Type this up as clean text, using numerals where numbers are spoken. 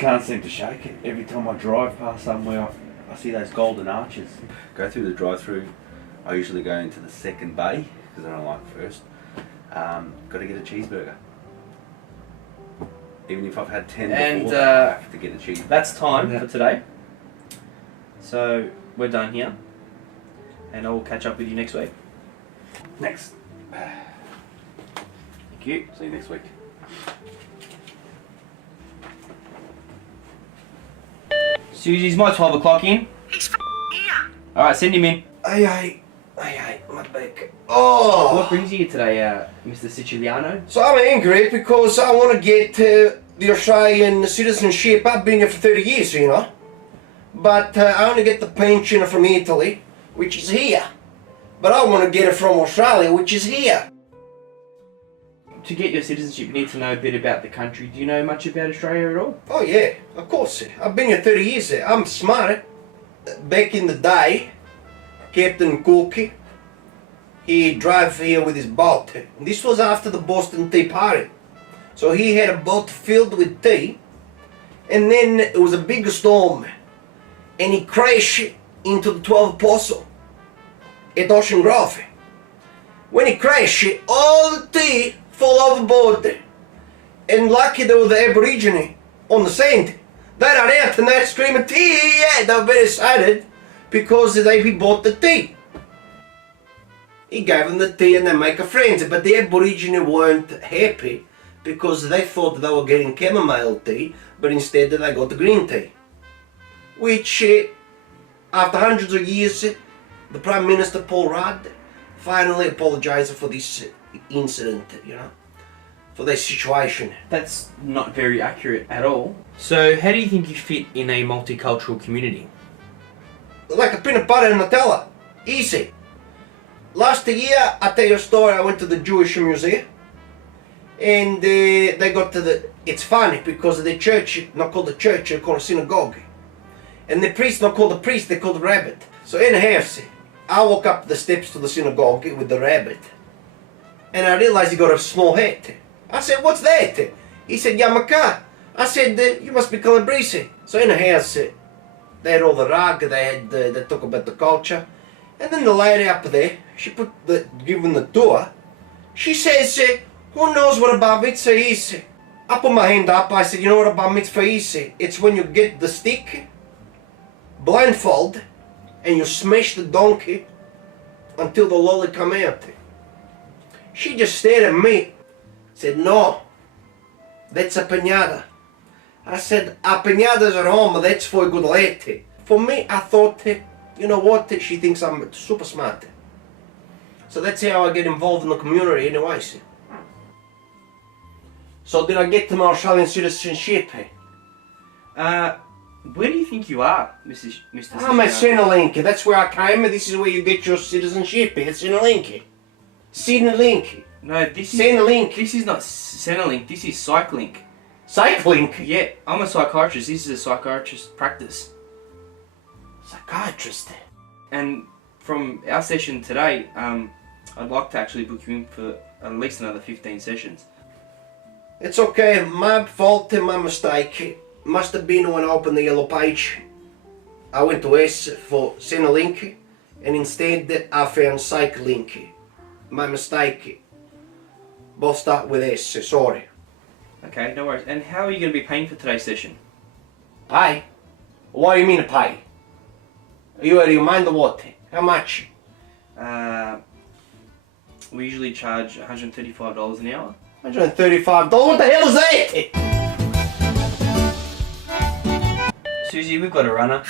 can't seem to shake it. Every time I drive past somewhere, I see those golden arches. Go through the drive-through. I usually go into the second bay because I don't like first. Got to get a cheeseburger. Even if I've had 10 before, I have to get a cheeseburger. That's time for today. So we're done here, and I will catch up with you next week. Next. Thank you. See you next week. Susie's my 12 o'clock in. He's here. Alright, send him in. Aye, my back. Oh! What brings you here today, Mr. Siciliano? So I'm angry because I want to get the Australian citizenship. I've been here for 30 years, you know. But I only get the pension from Italy, which is here. But I want to get it from Australia, which is here. To get your citizenship, you need to know a bit about the country. Do you know much about Australia at all? Oh yeah, of course. I've been here 30 years. I'm smart. Back in the day, Captain Cookie, he drove here with his boat. This was after the Boston Tea Party. So he had a boat filled with tea, and then it was a big storm, and he crashed into the 12 Apostles at Ocean Grove. When he crashed, all the tea fell overboard, and lucky there were the Aborigine on the sand. They ran out and they screaming tea, yeah, they were very excited because they bought the tea. He gave them the tea and they make a friends, but the Aborigine weren't happy because they thought they were getting chamomile tea, but instead they got the green tea. Which, after hundreds of years, the Prime Minister Paul Rudd finally apologized for this incident, you know, for this situation. That's not very accurate at all. So how do you think you fit in a multicultural community? Like a peanut butter and Nutella. Easy. Last year, I tell you a story, I went to the Jewish museum, and they got to the, it's funny because the church, not called the church, they're called a synagogue. And the priest, not called the priest, they called the rabbit. So anyhow, I walk up the steps to the synagogue with the rabbit, and I realized he got a small hat. I said, what's that? He said, Yamaka. I said, you must be Calabrese. So anyhow, they had all the rag, they talk about the culture. And then the lady up there, she given the tour, she says, who knows what a bar mitzvah is? I put my hand up, I said, you know what a bar mitzvah is? It's when you get the stick, blindfold, and you smash the donkey until the lolly come out. She just stared at me, said, no, that's a piñata. I said, a piñata's at home, but that's for a good lady. For me, I thought, you know what, she thinks I'm super smart. So that's how I get involved in the community anyways. So did I get to my Australian citizenship? Where do you think you are, Mr. I'm at Centrelink, that's where I came, this is where you get your citizenship, it's Centrelink. Centrelink. No, this is Centrelink. This is not Centrelink, this is Cyclink. Cyclink? Yeah, I'm a psychiatrist, this is a psychiatrist practice. Psychiatrist? And from our session today, I'd like to actually book you in for at least another 15 sessions. It's okay, my fault and my mistake. Must have been when I opened the yellow page. I went to S for Centrelink, and instead I found Cyclink. My mistake. Both start with S, sorry. Okay, no worries. And how are you going to be paying for today's session? Pay? What do you mean pay? Are you out of your mind or what? How much? We usually charge $135 an hour. $135? What the hell is that? Susie, we've got a runner.